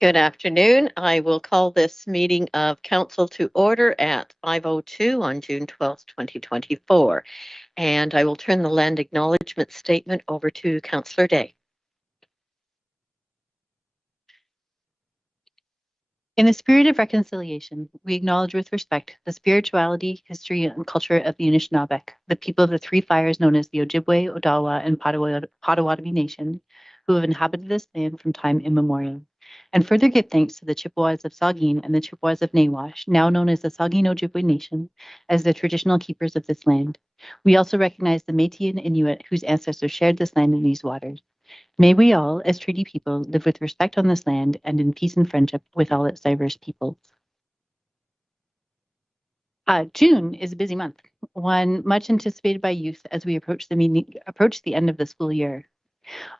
Good afternoon. I will call this meeting of council to order at 5:02 on June 12th, 2024. And I will turn the land acknowledgement statement over to Councillor Day. In the spirit of reconciliation, we acknowledge with respect the spirituality, history, and culture of the Anishinaabeg, the people of the three fires known as the Ojibwe, Odawa, and Potawatomi Nation, who have inhabited this land from time immemorial, and further give thanks to the Chippewas of Saugeen and the Chippewas of Nawash, now known as the Saugeen Ojibwe Nation, as the traditional keepers of this land. We also recognize the Métis and Inuit whose ancestors shared this land and these waters. May we all, as treaty people, live with respect on this land and in peace and friendship with all its diverse peoples. June is a busy month, one much anticipated by youth as we approach the end of the school year.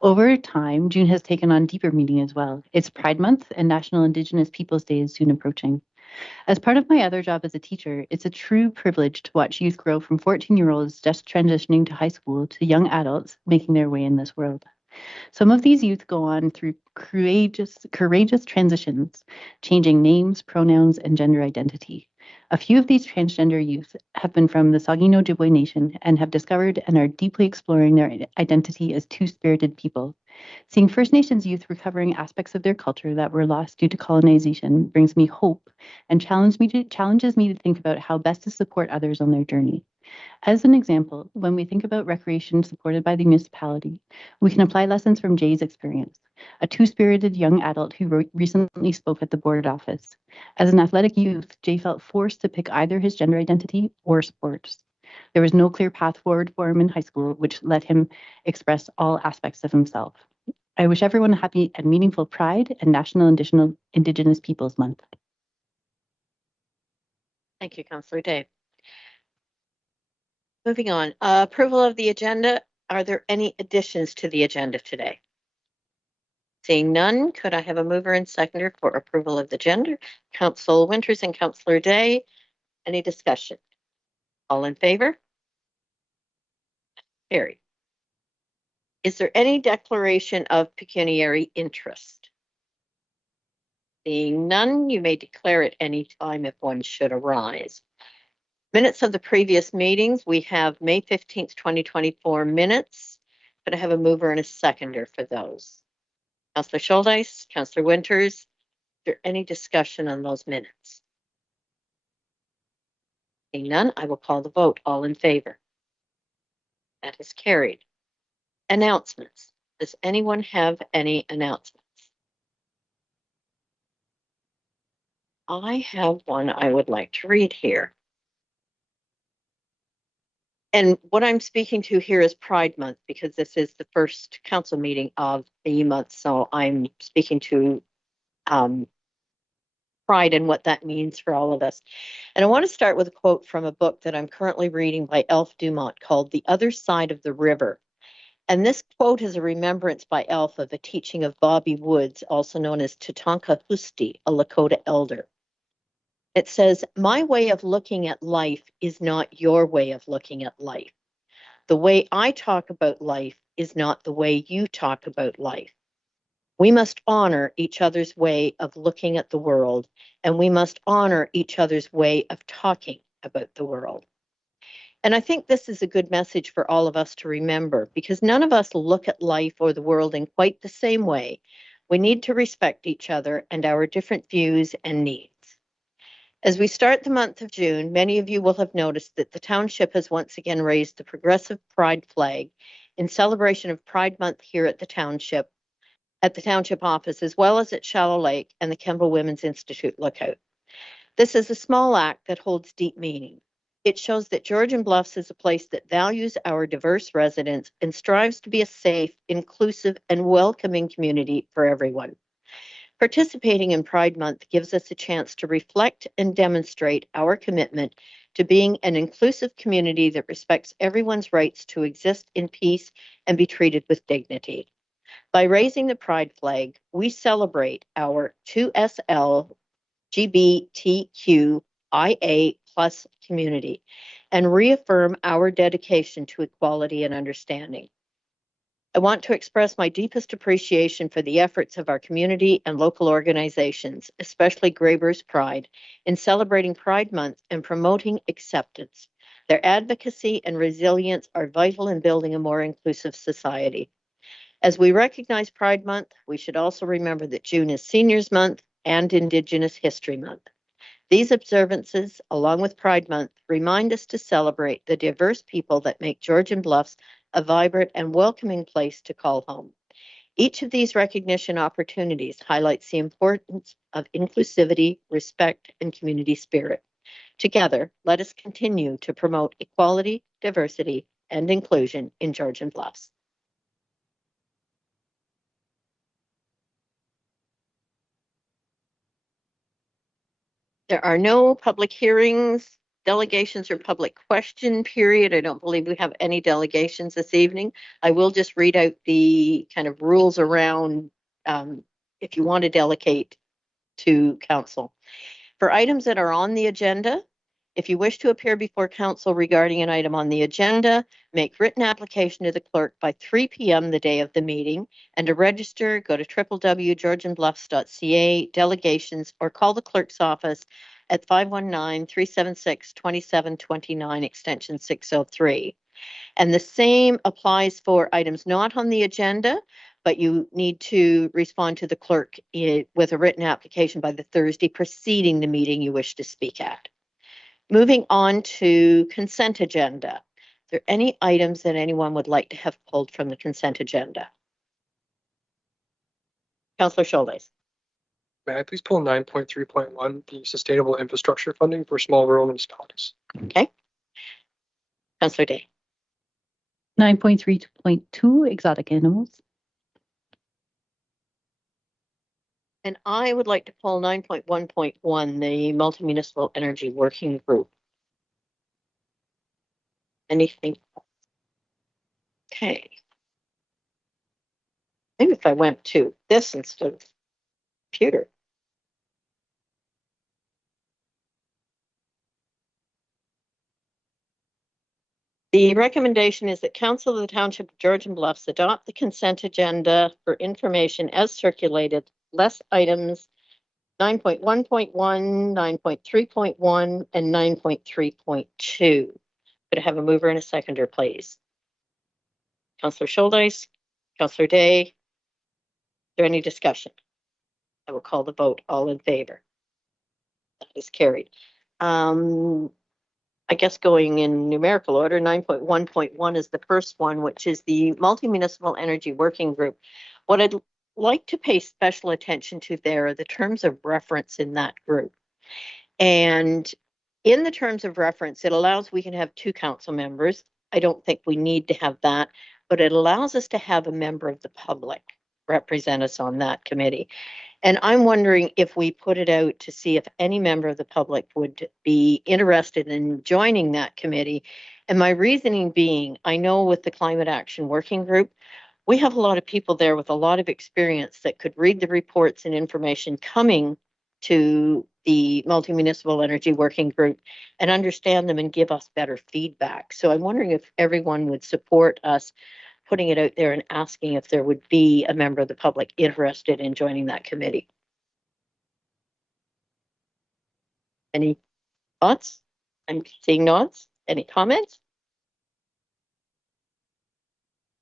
Over time, June has taken on deeper meaning as well. It's Pride Month and National Indigenous Peoples Day is soon approaching. As part of my other job as a teacher, it's a true privilege to watch youth grow from 14-year-olds just transitioning to high school to young adults making their way in this world. Some of these youth go on through courageous transitions, changing names, pronouns, and gender identity. A few of these transgender youth have been from the Saugeen Ojibwe Nation and have discovered and are deeply exploring their identity as two-spirited people. Seeing First Nations youth recovering aspects of their culture that were lost due to colonization brings me hope and challenges me to think about how best to support others on their journey. As an example, when we think about recreation supported by the municipality, we can apply lessons from Jay's experience, a two-spirited young adult who recently spoke at the board office. As an athletic youth, Jay felt forced to pick either his gender identity or sports. There was no clear path forward for him in high school, which let him express all aspects of himself. I wish everyone a happy and meaningful Pride and National Indigenous Peoples Month. Thank you, Councillor Day. Moving on, approval of the agenda. Are there any additions to the agenda today? Seeing none, could I have a mover and seconder for approval of the agenda? Councillor Winters and Councillor Day. Any discussion? All in favor? Carried. Is there any declaration of pecuniary interest? Seeing none, you may declare at any time if one should arise. Minutes of the previous meetings, we have May 15th, 2024 minutes. Could I have a mover and a seconder for those? Councillor Schuldeis, Councillor Winters, is there any discussion on those minutes? Seeing none, I will call the vote. All in favor? That is carried. Announcements. Does anyone have any announcements? I have one I would like to read here. And what I'm speaking to here is Pride Month, because this is the first council meeting of the month. So I'm speaking to Pride and what that means for all of us. And I want to start with a quote from a book that I'm currently reading by Elf Dumont called The Other Side of the River. And this quote is a remembrance by Elf of a teaching of Bobby Woods, also known as Tatanka Husti, a Lakota elder. It says, "My way of looking at life is not your way of looking at life. The way I talk about life is not the way you talk about life. We must honor each other's way of looking at the world, and we must honor each other's way of talking about the world." And I think this is a good message for all of us to remember, because none of us look at life or the world in quite the same way. We need to respect each other and our different views and needs. As we start the month of June, many of you will have noticed that the township has once again raised the Progressive Pride flag in celebration of Pride Month here at the township office, as well as at Shallow Lake and the Kemba Women's Institute Lookout. This is a small act that holds deep meaning. It shows that Georgian Bluffs is a place that values our diverse residents and strives to be a safe, inclusive, and welcoming community for everyone. Participating in Pride Month gives us a chance to reflect and demonstrate our commitment to being an inclusive community that respects everyone's rights to exist in peace and be treated with dignity. By raising the Pride flag, we celebrate our 2SL LGBTQIA+ community and reaffirm our dedication to equality and understanding. I want to express my deepest appreciation for the efforts of our community and local organizations, especially Greybur's Pride, in celebrating Pride Month and promoting acceptance. Their advocacy and resilience are vital in building a more inclusive society. As we recognize Pride Month, we should also remember that June is Seniors Month and Indigenous History Month. These observances, along with Pride Month, remind us to celebrate the diverse people that make Georgian Bluffs a vibrant and welcoming place to call home. Each of these recognition opportunities highlights the importance of inclusivity, respect, and community spirit. Together, let us continue to promote equality, diversity, and inclusion in Georgian Bluffs. There are no public hearings, delegations, or public question period. I don't believe we have any delegations this evening. I will just read out the kind of rules around if you want to delegate to council. For items that are on the agenda, if you wish to appear before council regarding an item on the agenda, make written application to the clerk by 3 p.m. the day of the meeting, and to register, go to www.georgianbluffs.ca, delegations, or call the clerk's office at 519-376-2729, extension 603. And the same applies for items not on the agenda, but you need to respond to the clerk with a written application by the Thursday preceding the meeting you wish to speak at. Moving on to consent agenda. Are there any items that anyone would like to have pulled from the consent agenda? Councillor Scholdes. May I please pull 9.3.1, the sustainable infrastructure funding for small rural municipalities? Okay. Councillor Day. 9.3.2, exotic animals. And I would like to pull 9.1.1, the multi-municipal energy working group. Anything? Okay. Maybe if I went to this instead of computer. The recommendation is that Council of the Township of Georgian Bluffs adopt the consent agenda for information as circulated, less items 9.1.1, 9.3.1, and 9.3.2. Could I have a mover and a seconder, please? Councillor Scholdes, Councillor Day. Is there any discussion? I will call the vote. All in favor? That is carried. I guess going in numerical order, 9.1.1 is the first one, which is the Multi-Municipal Energy Working Group. What I'd like to pay special attention to there are the terms of reference in that group. And in the terms of reference, it allows we can have 2 council members. I don't think we need to have that, but it allows us to have a member of the public represent us on that committee. And I'm wondering if we put it out to see if any member of the public would be interested in joining that committee. And my reasoning being, I know with the Climate Action Working Group, we have a lot of people there with a lot of experience that could read the reports and information coming to the Multi-Municipal Energy Working Group and understand them and give us better feedback. So I'm wondering if everyone would support us putting it out there and asking if there would be a member of the public interested in joining that committee. Any thoughts? I'm seeing nods. Any comments?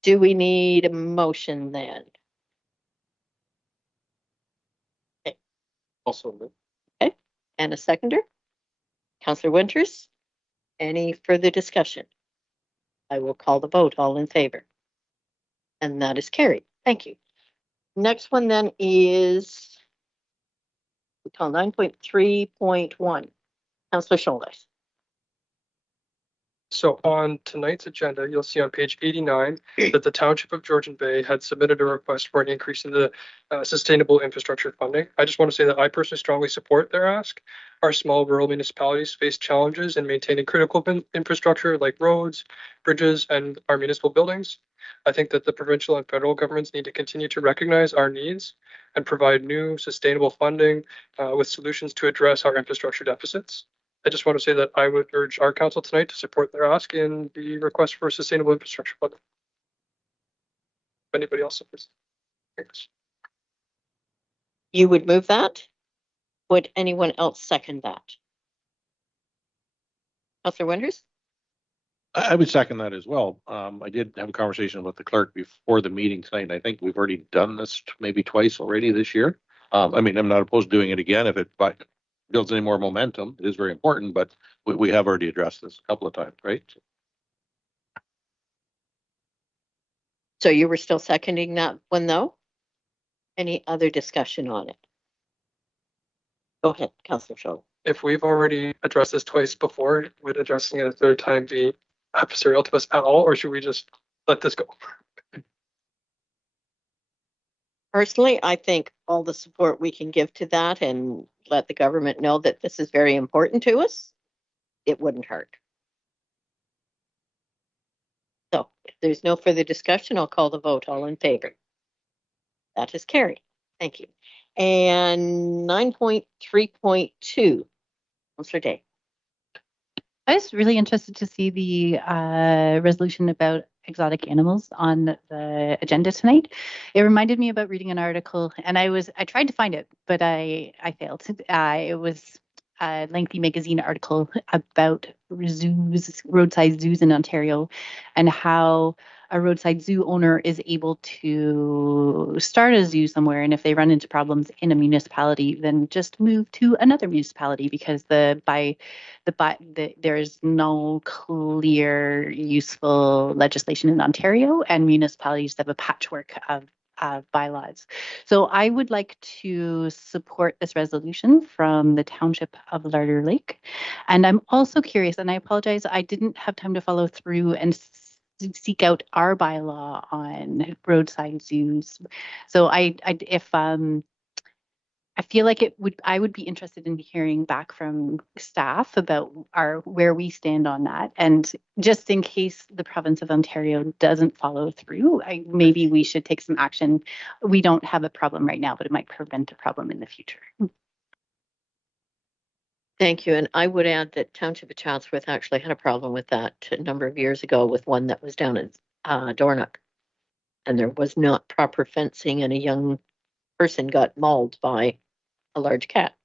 Do we need a motion then? Okay. Also, Okay. And a seconder? Councillor Winters? Any further discussion? I will call the vote. All in favor? And that is carried. Thank you. Next one then is we call 9.3.1. Councillor Scholdes. so on tonight's agenda, you'll see on page 89 that the Township of Georgian Bay had submitted a request for an increase in the sustainable infrastructure funding. I just want to say that I personally strongly support their ask. Our small rural municipalities face challenges in maintaining critical infrastructure like roads, bridges, and our municipal buildings. I think that the provincial and federal governments need to continue to recognize our needs and provide new sustainable funding with solutions to address our infrastructure deficits. I just want to say that I would urge our council tonight to support their ask in the request for sustainable infrastructure funding. If anybody else supports. You would move that? Would anyone else second that? Councillor Winters? I would second that as well. I did have a conversation with the clerk before the meeting tonight, and I think we've already done this maybe twice already this year. I mean, I'm not opposed to doing it again if it builds any more momentum. It is very important, but we have already addressed this a couple of times, right? So you were still seconding that one though? Any other discussion on it? Go ahead, Councillor Scholl. If we've already addressed this twice before, would addressing it a third time be adversarial to us at all, or should we just let this go? Personally, I think all the support we can give to that and let the government know that this is very important to us, it wouldn't hurt. So if there's no further discussion, I'll call the vote. All in favor? That is carried. Thank you. And 9.3.2, Councillor Day. I was really interested to see the resolution about exotic animals on the agenda tonight. It reminded me about reading an article, and I tried to find it, but I failed. It was a lengthy magazine article about zoos, roadside zoos in Ontario, and how a roadside zoo owner is able to start a zoo somewhere, and if they run into problems in a municipality, then just move to another municipality because there is no clear, useful legislation in Ontario, and municipalities have a patchwork of bylaws. So I would like to support this resolution from the Township of Larder Lake. And I'm also curious, and I apologize, I didn't have time to follow through and seek out our bylaw on roadside zoos. So I feel like I would be interested in hearing back from staff about where we stand on that. And just in case the province of Ontario doesn't follow through, maybe we should take some action. We don't have a problem right now, but it might prevent a problem in the future. Thank you. And I would add that Township of Chatsworth actually had a problem with that a number of years ago with one that was down in Dornoch. And there was not proper fencing and a young person got mauled by a large cat.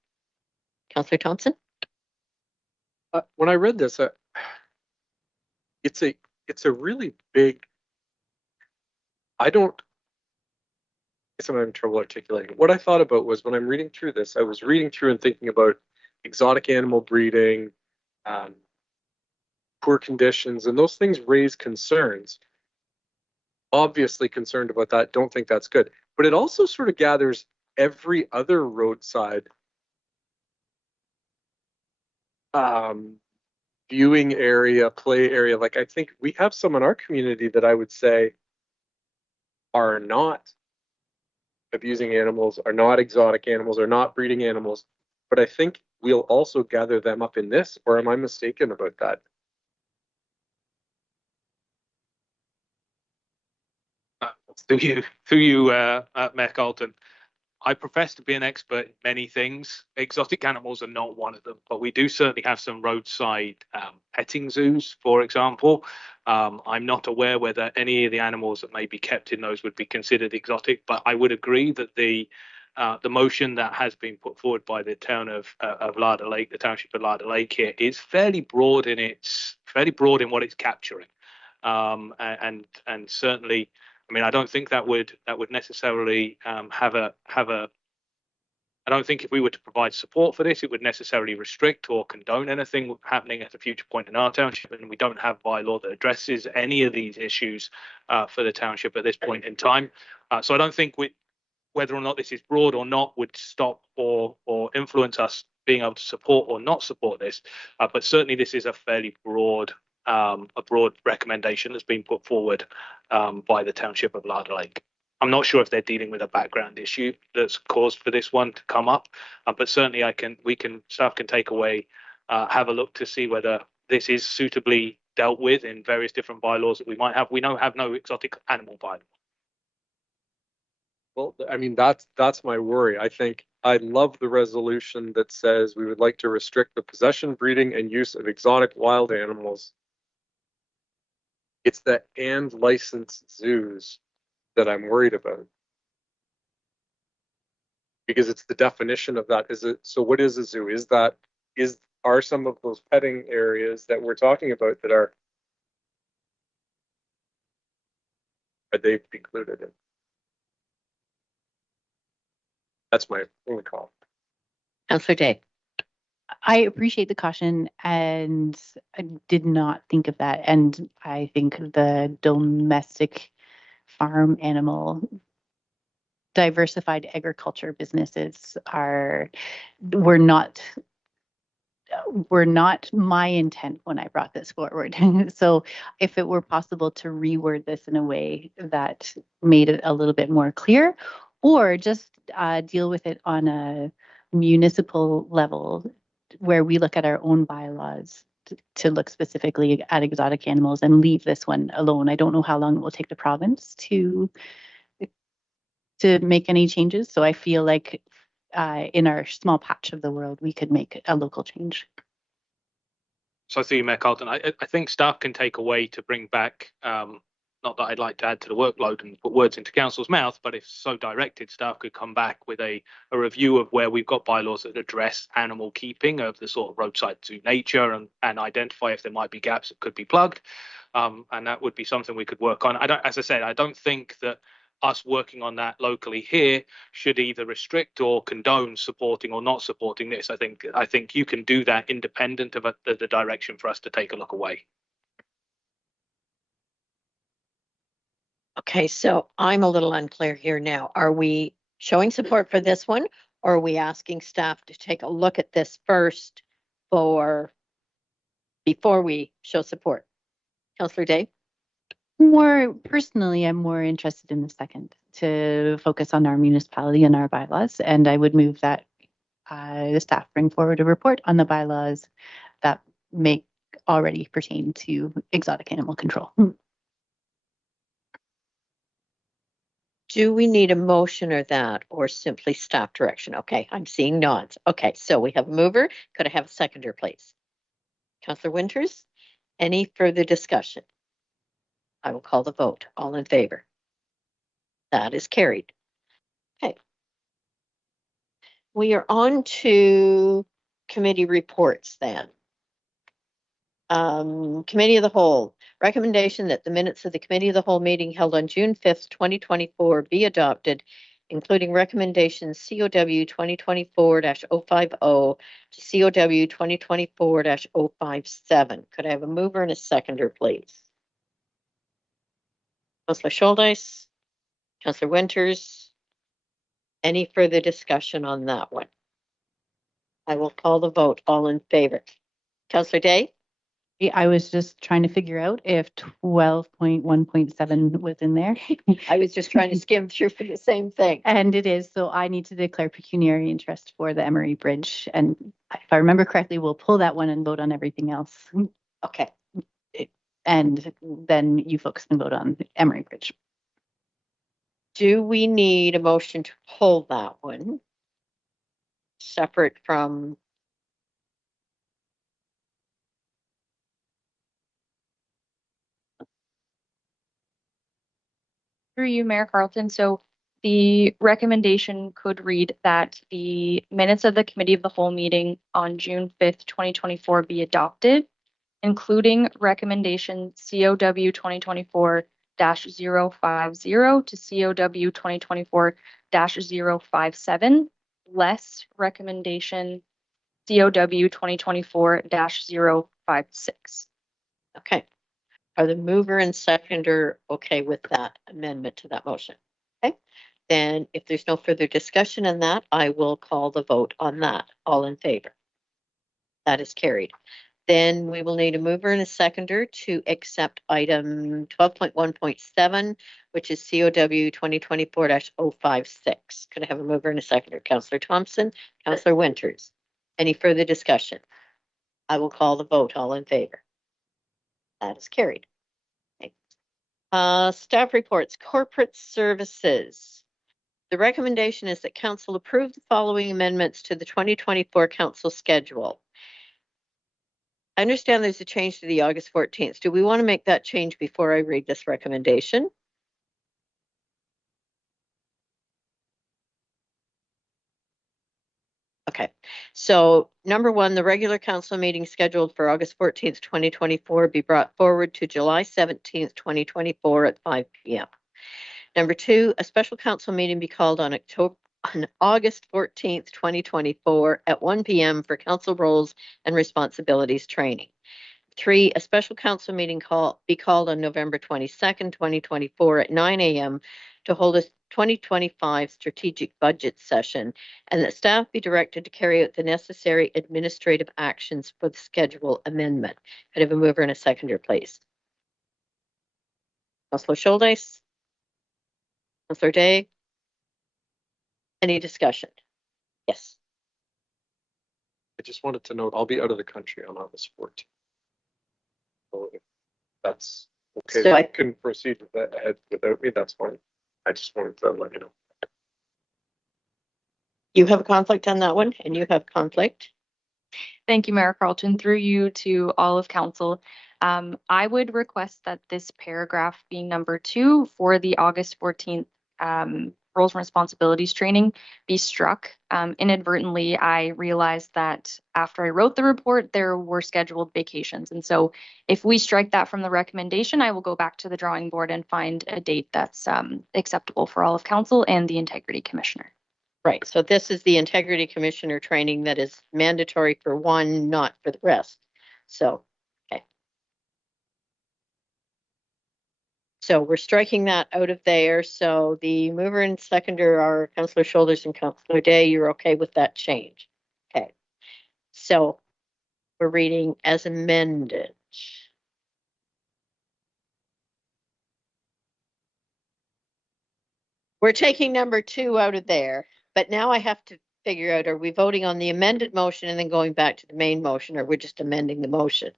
Councillor Thompson? When I read this, it's a really big, I don't, I'm having trouble articulating. What I thought about was when I'm reading through this, I was reading through and thinking about exotic animal breeding, poor conditions, and those things raise concerns. Obviously concerned about that, don't think that's good. But it also sort of gathers every other roadside viewing area, play area. Like I think we have some in our community that I would say are not abusing animals, are not exotic animals, are not breeding animals. But I think we'll also gather them up in this, or am I mistaken about that? Through you, Mayor Carlton. I profess to be an expert in many things. Exotic animals are not one of them, but we do certainly have some roadside petting zoos, for example. I'm not aware whether any of the animals that may be kept in those would be considered exotic, but I would agree that the motion that has been put forward by the town of Larder Lake, the township of Larder Lake here, is fairly broad in what it's capturing, and certainly. I mean, I don't think that would necessarily have a. I don't think if we were to provide support for this, it would necessarily restrict or condone anything happening at a future point in our township, and we don't have bylaw that addresses any of these issues for the township at this point in time. So I don't think whether or not this is broad or not would stop or influence us being able to support or not support this. But certainly this is a fairly broad recommendation that's been put forward by the township of Larder Lake. I'm not sure if they're dealing with a background issue that's caused for this one to come up, but certainly staff can take away, have a look to see whether this is suitably dealt with in various different bylaws that we might have. We have no exotic animal bylaw. Well, I mean, that's my worry. I think I love the resolution that says we would like to restrict the possession, breeding, and use of exotic wild animals. It's the and licensed zoos. that I'm worried about. Because it's the definition of that. Is it, so what is a zoo? Are some of those petting areas that we're talking about that are they included in? That's my only call. Councillor Day. I appreciate the caution and I did not think of that. And I think the domestic farm animal diversified agriculture businesses were not my intent when I brought this forward. So if it were possible to reword this in a way that made it a little bit more clear, or just deal with it on a municipal level where we look at our own bylaws to look specifically at exotic animals and leave this one alone. I don't know how long it will take the province to make any changes. So I feel like in our small patch of the world, we could make a local change. So I see you, Mayor Carlton. I think staff can take away to bring back, not that I'd like to add to the workload and put words into council's mouth, but if so directed, staff could come back with a review of where we've got bylaws that address animal keeping of the sort of roadside to nature and identify if there might be gaps that could be plugged. And that would be something we could work on. As I said, I don't think that us working on that locally here should either restrict or condone supporting or not supporting this. I think you can do that independent of the direction for us to take a look away. Okay, so I'm a little unclear here now. Are we showing support for this one, or are we asking staff to take a look at this first before we show support? Councillor Day? More personally, I'm more interested in the second, to focus on our municipality and our bylaws. And I would move that the staff bring forward a report on the bylaws that may already pertain to exotic animal control. Do we need a motion or that, or simply staff direction? Okay, I'm seeing nods. Okay, so we have a mover. Could I have a seconder, please? Councillor Winters, any further discussion? I will call the vote. All in favor? That is carried. Okay. We are on to committee reports then. Committee of the Whole. Recommendation that the minutes of the Committee of the Whole meeting held on June 5th, 2024 be adopted, including recommendations COW 2024-050 to COW 2024-057. Could I have a mover and a seconder, please? Councillor Scholdice, Councillor Winters. Any further discussion on that one? I will call the vote. All in favor. Councillor Day? I was just trying to figure out if 12.1.7 was in there. I was just trying to skim through for the same thing. And it is, so I need to declare pecuniary interest for the Emery Bridge. And if I remember correctly, we'll pull that one and vote on everything else. Okay. And then you folks can vote on Emery Bridge. Do we need a motion to pull that one? Separate from. Through you, Mayor Carlton. So the recommendation could read that the minutes of the Committee of the Whole meeting on June 5th, 2024 be adopted, including recommendation COW 2024-050 to COW 2024-057, less recommendation COW 2024-056. Okay. Are the mover and seconder okay with that amendment to that motion? Okay. Then if there's no further discussion on that, I will call the vote on that. All in favor? That is carried. Then we will need a mover and a seconder to accept item 12.1.7, which is COW 2024-056. Could I have a mover and a seconder? Councillor Thompson, Councillor Winters. Any further discussion? I will call the vote. All in favor? That is carried. Okay. Staff reports, corporate services. The recommendation is that council approve the following amendments to the 2024 council schedule. I understand there's a change to the August 14th. Do we want to make that change before I read this recommendation? So number one, the regular council meeting scheduled for August 14th, 2024 be brought forward to July 17th, 2024 at 5 p.m. Number two, a special council meeting be called on August 14th, 2024 at 1 p.m. for council roles and responsibilities training. Three, a special council meeting be called on November 22nd, 2024 at 9 a.m. to hold a 2025 strategic budget session, and that staff be directed to carry out the necessary administrative actions for the schedule amendment. Could I have a mover and a seconder, please? Councillor Schuldeis? Councillor Day? Any discussion? Yes. I just wanted to note, I'll be out of the country on August 14th. So if that's okay, So I can proceed with that ahead without me, that's fine. I just wanted to let you know. You have a conflict on that one, and you have conflict. Thank you, Mayor Carlton. Through you to all of council. I would request that this paragraph being number 2 for the August 14th roles and responsibilities training be struck. Inadvertently, I realized that after I wrote the report, there were scheduled vacations. And so if we strike that from the recommendation, I will go back to the drawing board and find a date that's acceptable for all of council and the integrity commissioner. Right, so this is the integrity commissioner training that is mandatory for one, not for the rest. So, okay. So we're striking that out of there. So the mover and seconder are Councillor Shoulders and Councillor Day. You're okay with that change? Okay. So we're reading as amended. We're taking number 2 out of there, but now I have to figure out, are we voting on the amended motion and then going back to the main motion, or we're just amending the motion?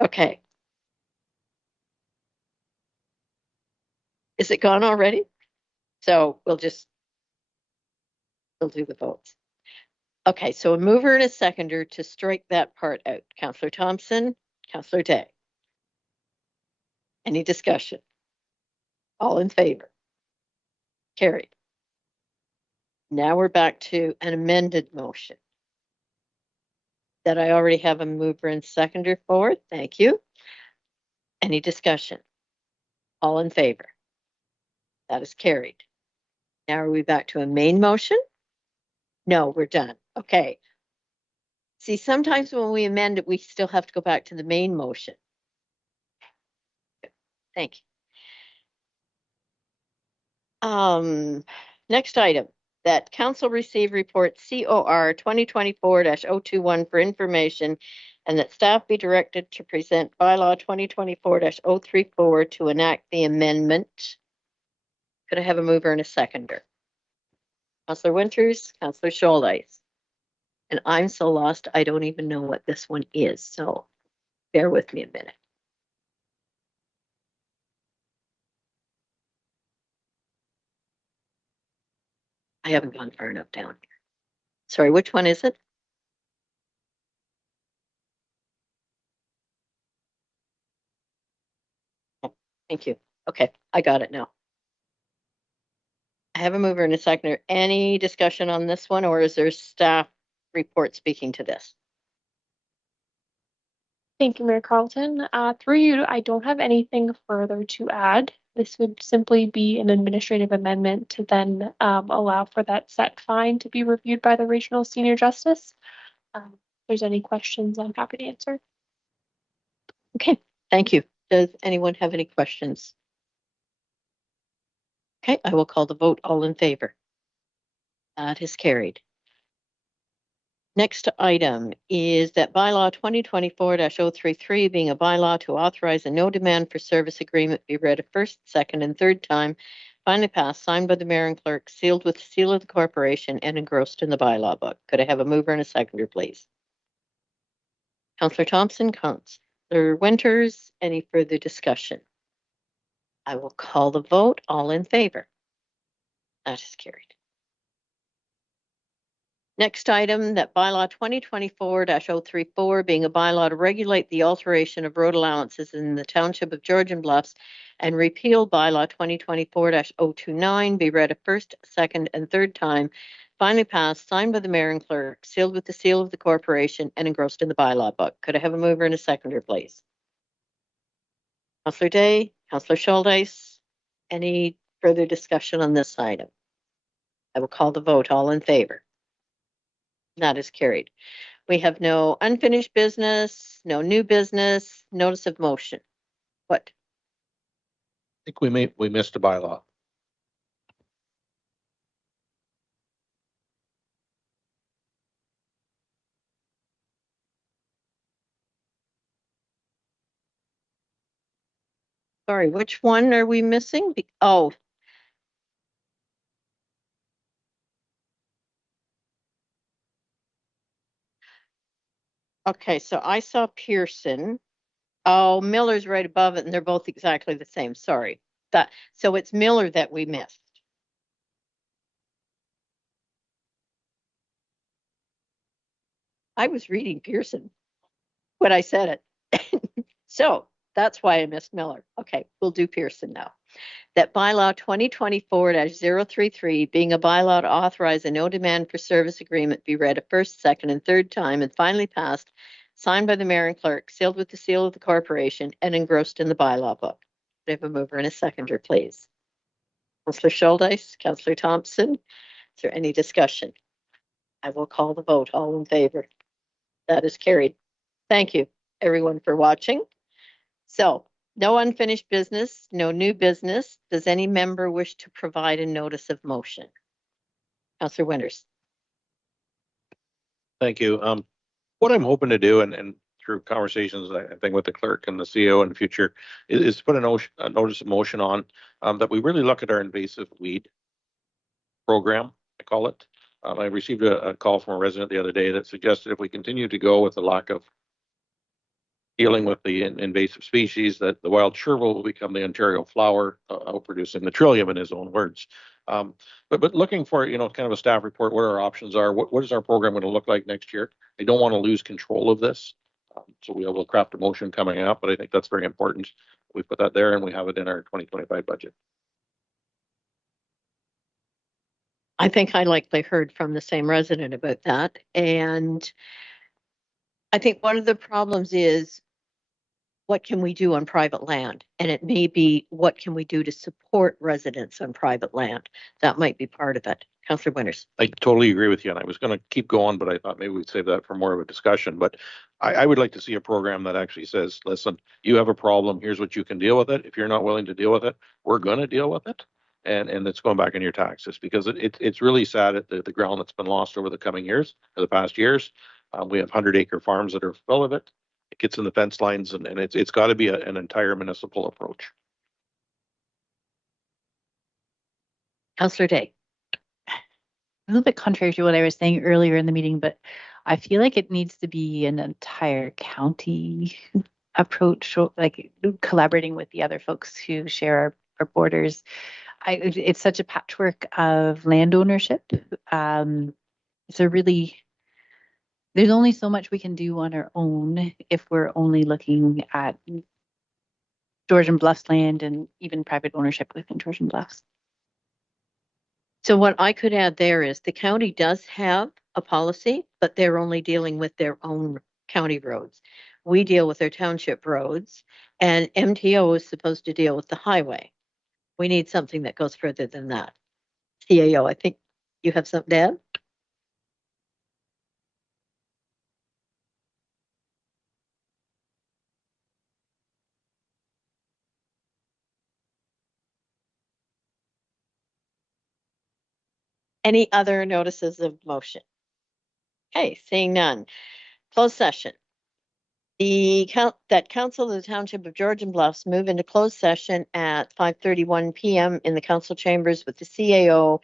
Okay. Is it gone already? So we'll do the votes. Okay, so a mover and a seconder to strike that part out. Councillor Thompson, Councillor Day. Any discussion? All in favor? Carried. Now we're back to an amended motion that I already have a mover and seconder for. Thank you. Any discussion? All in favor? That is carried. Now are we back to a main motion? No, we're done. Okay. See, sometimes when we amend it, we still have to go back to the main motion. Thank you. Next item, that council receive report COR 2024-021 for information, and that staff be directed to present bylaw 2024-034 to enact the amendment. Could I have a mover and a seconder? Councillor Winters, Councillor Schuldeis. And I'm so lost, I don't even know what this one is, so bear with me a minute. I haven't gone far enough down here. Sorry, which one is it? Oh, thank you. Okay, I got it now. I have a mover and a seconder. Any discussion on this one, or is there staff report speaking to this? Thank you, Mayor Carlton. Through you, I don't have anything further to add. This would simply be an administrative amendment to then allow for that set fine to be reviewed by the regional senior justice. If there's any questions, I'm happy to answer. Okay, thank you. Does anyone have any questions? Okay, I will call the vote. All in favor? That is carried. Next item is that bylaw 2024-033 being a bylaw to authorize a no demand for service agreement be read a first, second, and third time, finally passed, signed by the mayor and clerk, sealed with the seal of the corporation, and engrossed in the bylaw book. Could I have a mover and a seconder, please? Councillor Thompson, Councillor Winters, any further discussion? I will call the vote. All in favor? That is carried. Next item, that bylaw 2024-034 being a bylaw to regulate the alteration of road allowances in the township of Georgian Bluffs and repeal bylaw 2024-029 be read a first, second, and third time, finally passed, signed by the mayor and clerk, sealed with the seal of the corporation, and engrossed in the bylaw book. Could I have a mover and a seconder, please? Councillor Day, Councillor Schuldeis, any further discussion on this item? I will call the vote. All in favor? That is carried. We have no unfinished business, no new business, notice of motion. What? I think we missed a bylaw. Sorry, which one are we missing? Oh. Okay, so I saw Pearson. Oh, Miller's right above it, and they're both exactly the same. Sorry. So it's Miller that we missed. I was reading Pearson when I said it. So that's why I missed Miller. Okay, we'll do Pearson now. That bylaw 2024-033 being a bylaw to authorize a no demand for service agreement be read a first, second, and third time and finally passed, signed by the mayor and clerk, sealed with the seal of the corporation, and engrossed in the bylaw book. Could I have a mover and a seconder, please? Councillor Schuldeis, Councillor Thompson, is there any discussion? I will call the vote. All in favor? That is carried. Thank you, everyone, for watching. So, no unfinished business, no new business. Does any member wish to provide a notice of motion? Councillor Winters. Thank you. What I'm hoping to do, and through conversations, I think with the clerk and the CEO in the future, is put a notice of motion on that we really look at our invasive weed program, I call it. I received a call from a resident the other day that suggested if we continue to go with the lack of dealing with the invasive species, that the wild chervil will become the Ontario flower, outproducing the trillium in his own words. But looking for, kind of a staff report, what our options are, what is our program going to look like next year? I don't want to lose control of this. So we will craft a motion coming up, but I think that's very important. We put that there and we have it in our 2025 budget. I think I likely heard from the same resident about that. And I think one of the problems is what can we do on private land? And it may be what can we do to support residents on private land? That might be part of it. Councillor Winters. I totally agree with you. And I was going to keep going, but I thought maybe we'd save that for more of a discussion. But I would like to see a program that actually says, listen, you have a problem. Here's what you can deal with it. If you're not willing to deal with it, we're going to deal with it. And it's going back in your taxes, because it's really sad at the ground that's been lost over the coming years, or the past years. We have 100-acre farms that are full of it. It gets in the fence lines, and it's got to be an entire municipal approach. Councillor Day. A little bit contrary to what I was saying earlier in the meeting, but I feel like it needs to be an entire county approach, like collaborating with the other folks who share our borders. It's such a patchwork of land ownership. There's only so much we can do on our own if we're only looking at Georgian Bluffs land and even private ownership within Georgian Bluffs. So what I could add there is the county does have a policy, but they're only dealing with their own county roads. We deal with their township roads, and MTO is supposed to deal with the highway. We need something that goes further than that. CAO, I think you have something to add? Any other notices of motion? Okay, seeing none. Closed session. That council of the Township of Georgian Bluffs move into closed session at 5:31 p.m. in the council chambers with the CAO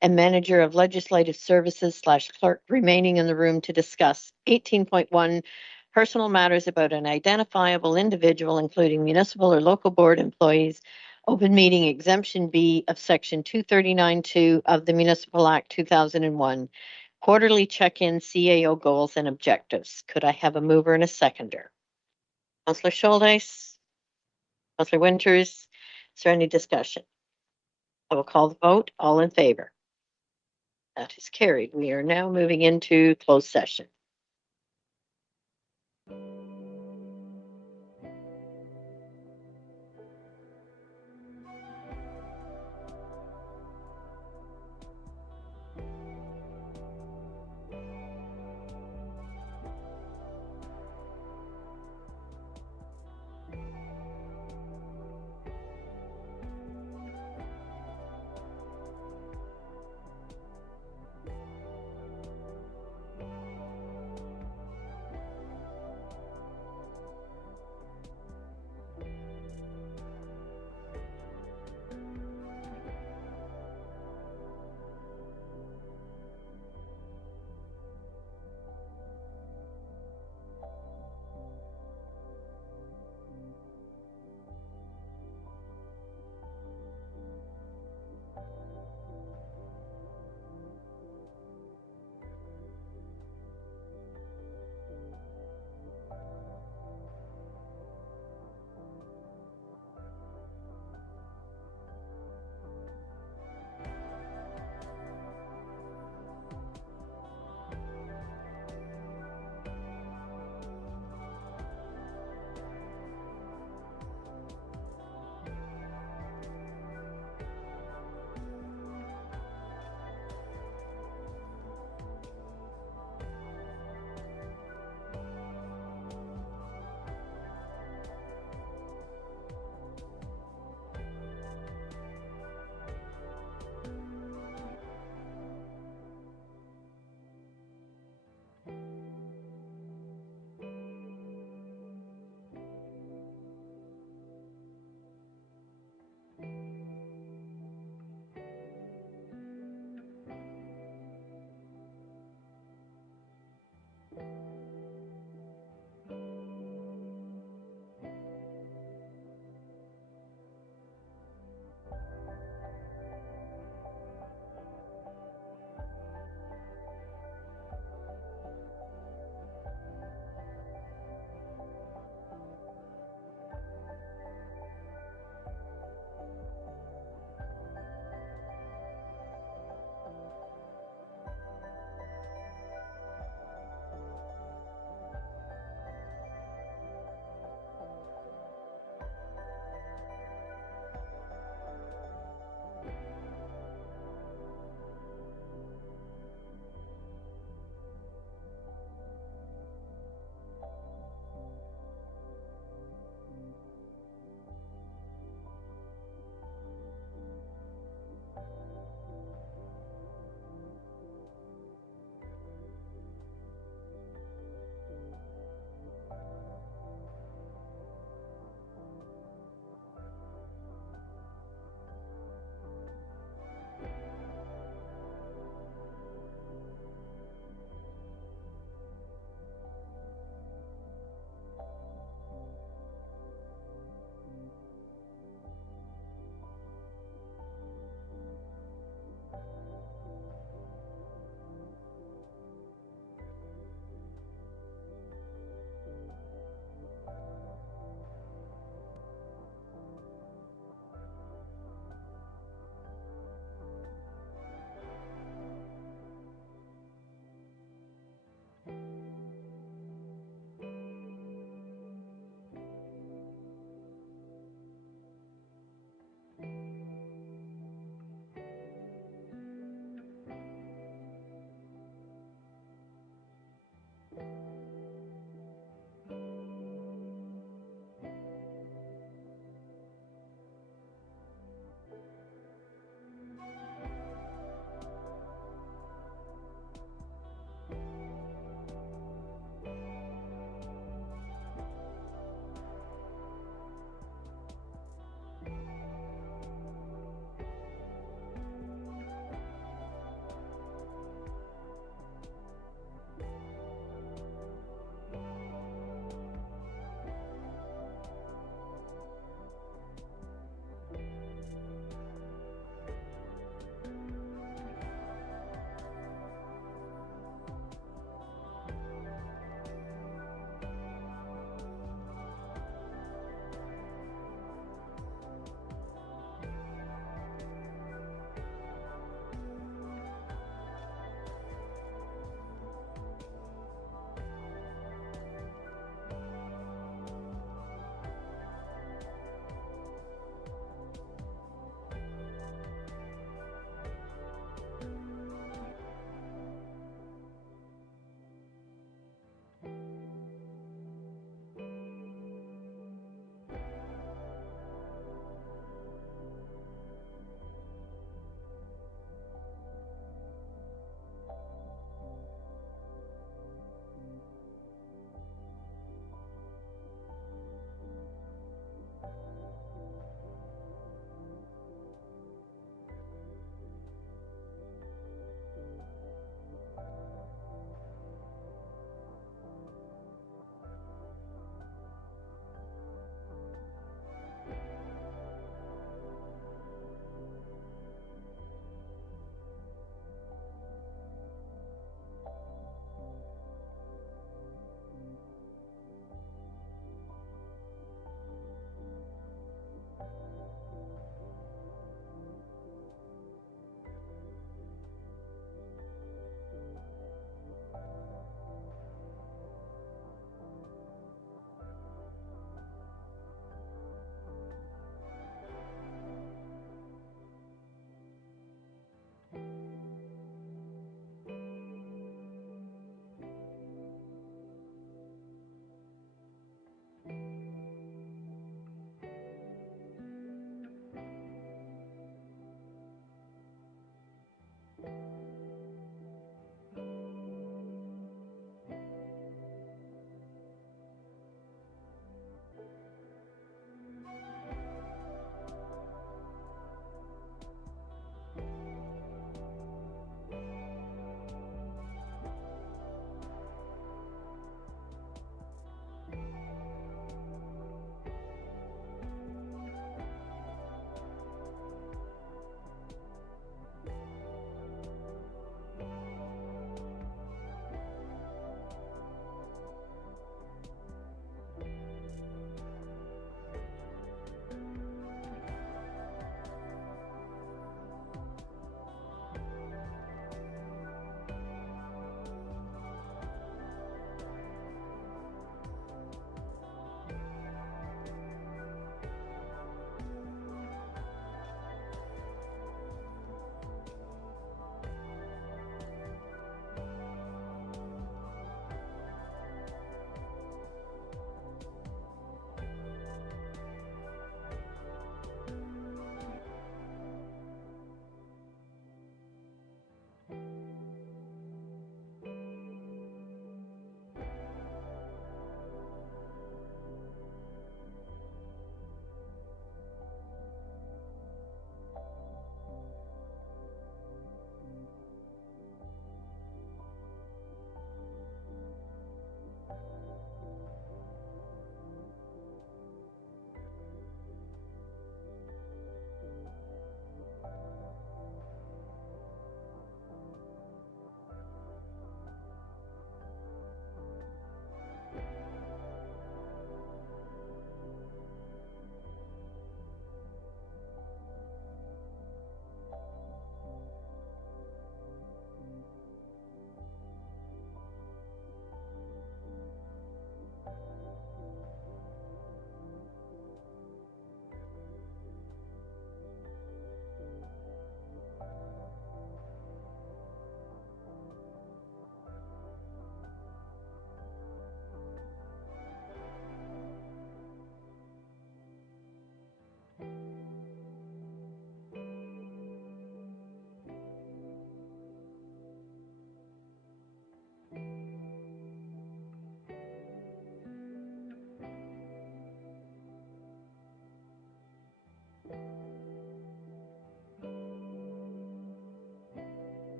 and manager of legislative services / clerk remaining in the room to discuss 18.1 personal matters about an identifiable individual, including municipal or local board employees, open meeting exemption B of section 239(2) of the Municipal Act 2001, quarterly check-in CAO goals and objectives. Could I have a mover and a seconder? Counselor Schuldeis? Counselor Winters? Is there any discussion? I will call the vote. All in favor? That is carried. We are now moving into closed session.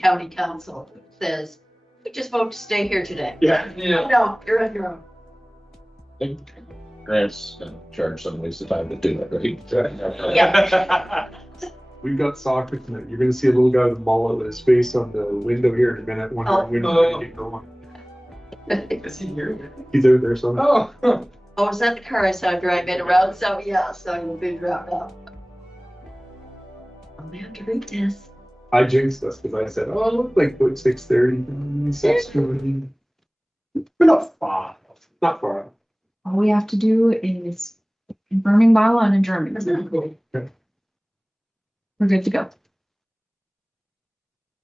county council says, we just vote to stay here today. Yeah. No, you're on your own. I think Grant's gonna charge some waste of time to do that, right? Yeah. We've got soccer tonight. You're gonna see a little guy with a mullet with his face on the window here in a minute. Wondering when he's gonna get going. Is he here? He's out there somewhere. Oh, is that the car I saw driving around? So, yeah, so you'll be dropped off. I'm gonna have to read this. I jinxed us because I said, oh, it looked like about 6:30, 6:20. We're not far. Not far. All we have to do is confirming bylaw and adjournment. Okay. We're good to go.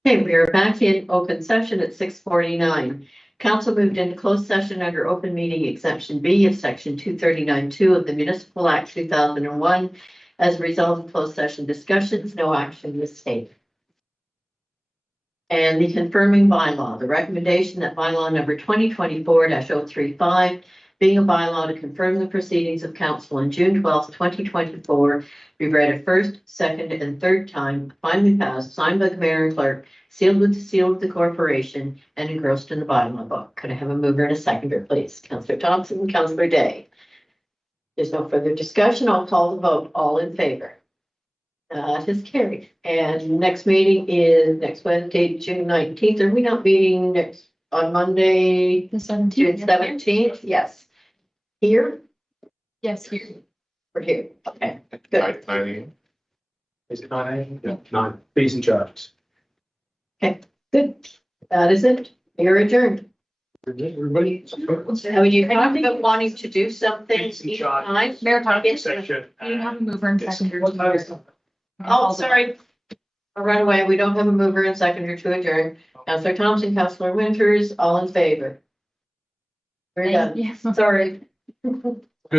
Okay, we are back in open session at 6:49. Council moved into closed session under open meeting exemption B of section 239(2) of the Municipal Act 2001. As a result of closed session discussions, no action was taken. And the confirming bylaw, the recommendation that bylaw number 2024-035, being a bylaw to confirm the proceedings of council on June 12th, 2024, be read a first, second, and third time, finally passed, signed by the mayor and clerk, sealed with the seal of the corporation, and engrossed in the bylaw book. Could I have a mover and a seconder, please? Councillor Thompson and Councillor Day. There's no further discussion. I'll call the vote. All in favor? That is carried. And next meeting is next Wednesday, June 19th. Are we not meeting next on Monday, The 17th. June 17th? Yes. Here? Yes, here. We're here. Okay, good. Is it 9? Yeah, 9. Fees and charges. Good. That is it. You're adjourned. Everybody. Now, you talked about wanting to do something each time. Mayor Tompkins, Section. we didn't have a mover and seconder. Oh, sorry. I'll run away. We don't have a mover and seconder to adjourn. Councillor Thompson, Councillor Winters, all in favor. We're done. Yes. Sorry.